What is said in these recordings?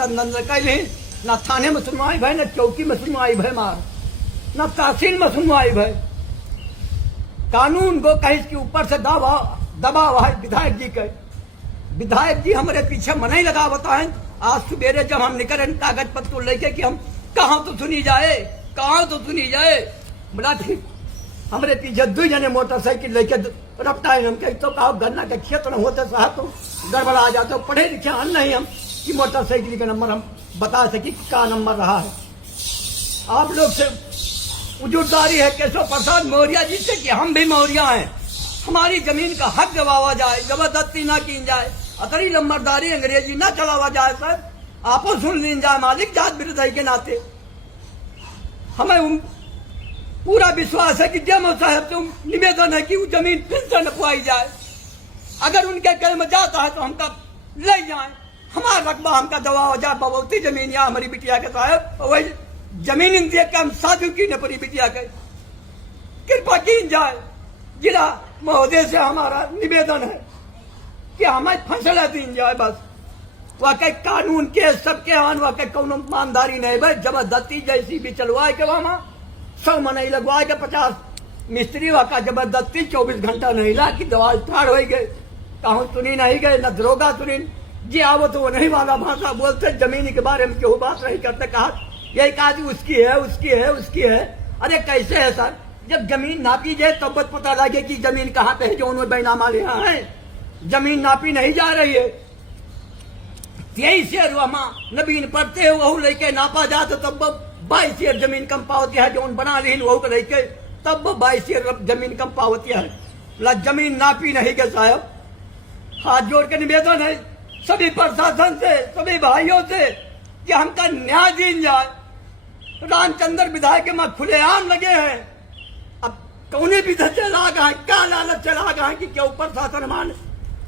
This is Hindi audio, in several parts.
टंडन कैले ना थाने में सुनवाई भाई, ना चौकी में सुनवाई भाई मार, ना तहसील में सुनवाई भाई। कानून को कहीं के ऊपर से दबाव है विधायक जी के। विधायक जी हमारे पीछे मन ही लगा बताए। आज सुबेरे जब हम निकले कागज पत्र लेके कि हम कहाँ तो सुनी जाए, कहाँ तो सुनी जाए, बोला ठीक हमारे पीछे 2 जने मोटरसाइकिल लेके रपटा है। हम कहीं तो कहा गन्ना के खेत न होते साहब तो गड़बड़ा जाते, पढ़े लिखे हम नहीं हम कि मोटरसाइकिल का नंबर हम बता सके क्या नंबर रहा है। आप लोग से उजुरदारी है केशव प्रसाद मौर्य जी से कि हम भी मौर्य हैं, हमारी जमीन का हक जवावा जाए, जबरदस्ती ना की जाए, अतरी नंबरदारी अंग्रेजी ना चलावा जाए। सर आपो सुन लीन जाए, मालिक जात विरुद्ध के नाते हमें पूरा विश्वास है कि जम साहब से निवेदन है कि वो जमीन फिर से नपवाई जाए। अगर उनके कल में जाता है तो हमका ले जाए, हमारा रकबा हमका दवा जाए। बबौती जमीन या हमारी बिटिया के साहब वही जमीन देख के हम साधु की न पड़ी बिटिया के कृपा की जाए। जिला महोदय से हमारा निवेदन है कि हमें फैसला दी जाए। बस वाकई कानून के सबके आन वाकई कौन ईमानदारी नहीं भाई, जबरदस्ती जैसी भी चलवाए के वहां 100 मनई लगवाए के 50 मिस्त्री वाका जबरदस्ती 24 घंटा नहीं ला कि दवा ठाड़ हो गए, कहूँ सुनी नहीं गए, न दरोगा सुनी जी आवो तो वो नहीं वाला भाषा बोलते, जमीन के बारे में क्यों बात नहीं करते। कहा यही कहा उसकी है उसकी है उसकी है। अरे कैसे है सर, जब जमीन नापी जाए तब तो पता लगे कि जमीन कहाँ पे है जो उन्होंने बैनामा लिया है। जमीन नापी नहीं जा रही है। 23 शेर वहां नबीन पढ़ते हो वह लेके नापा जाते तब 22 शेर जमीन कम पावती है, जो बना ली वह लेके तब 22 शेर जमीन कम पावती है। जमीन नापी नहीं गए साहब। हाथ जोड़ के निवेदन है सभी प्रशासन से, सभी भाइयों से कि हमका न्याय दी जाए। रामचंद्र विधायक के मां खुलेआम लगे हैं। अब कौने भी चला गए, क्या लालच चला गए कि क्यों प्रशासन मान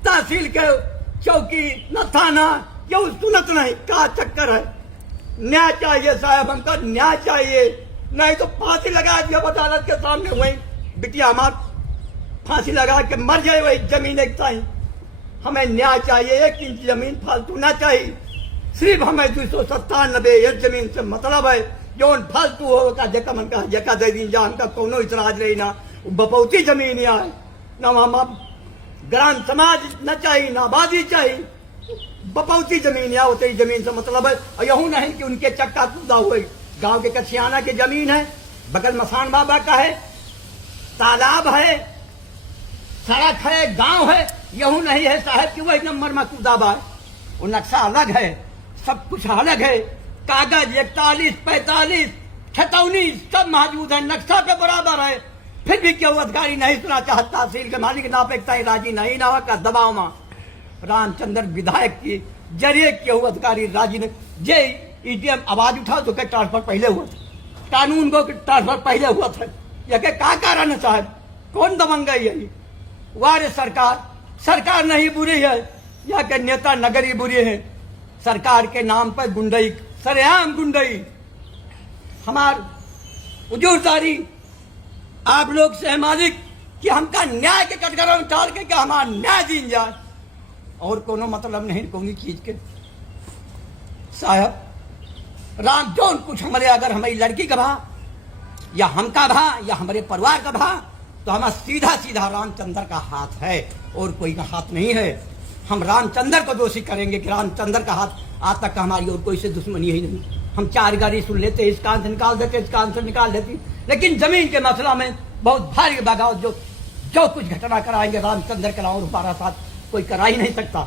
तहसील के चौकी न थाना क्यों सुनत नहीं, क्या चक्कर है। न्याय चाहिए साहब, हमका न्याय चाहिए, नहीं तो फांसी लगा दिया अदालत के सामने। वही बिटिया हमार फांसी लगा के मर जाए वही जमीन एक चाहिए। हमें न्याय चाहिए, 1 इंच जमीन फालतू ना चाहिए। सिर्फ हमें 297 जमीन से मतलब है, जो फालतू होगा जका मन का जका दे दी जा, हमका कोनो इतराज नहीं ना। बपौती जमीन है ना, हम ग्राम समाज न चाहिए ना आबादी चाहिए, बपौती जमीन या होती जमीन से मतलब है। और यहू नहीं कि उनके चक्का कूदा हुए गांव के कछियाना की जमीन है, बगल मसान बाबा का है, तालाब है, सड़क है, गांव है। यहू नहीं है साहब कि वही नंबर में कूदाबा है। वो नक्शा अलग है, सब कुछ अलग है। कागज 41, 45, 56 सब मौजूद है, नक्शा पे बराबर है। फिर भी क्यों अधिकारी नहीं सुना चाहता, तहसील के मालिक ना पेकता ही राजी नहीं ना का दबाव में रामचंद्र विधायक की जरिए क्यों अधिकारी राजी ने जे ईटीएम आवाज उठा तो क्या ट्रांसफर पहले हुआ था, कानून को ट्रांसफर पहले हुआ था। यह क्या कारण है साहब, कौन दबंगई है। वारे सरकार नहीं बुरी है, या के नेता नगरी बुरी है। सरकार के नाम पर गुंडई, सरेआम गुंडई। हमार उजूरदारी आप लोग से मालिक कि हमका न्याय के कटघरा में डाल के हमारा न्याय दीन जाए, और कोनो मतलब नहीं कोई चीज के साहब। राम जो कुछ हमारे अगर हमारी लड़की का भा या हमका भा या हमारे परिवार का भा तो हमारा सीधा सीधा रामचंद्र का हाथ है और कोई का हाथ नहीं है। हम रामचंद्र को दोषी करेंगे कि रामचंद्र का हाथ आज तक हमारी और कोई से दुश्मनी ही नहीं। हम 4 गाड़ी सुन लेते, इस कान से निकाल देते, इस कान से निकाल देती, लेकिन जमीन के मसला में बहुत भारी बगावत जो कुछ घटना कराएंगे रामचंद्र कराओ और हमारा साथ कोई करा ही नहीं सकता।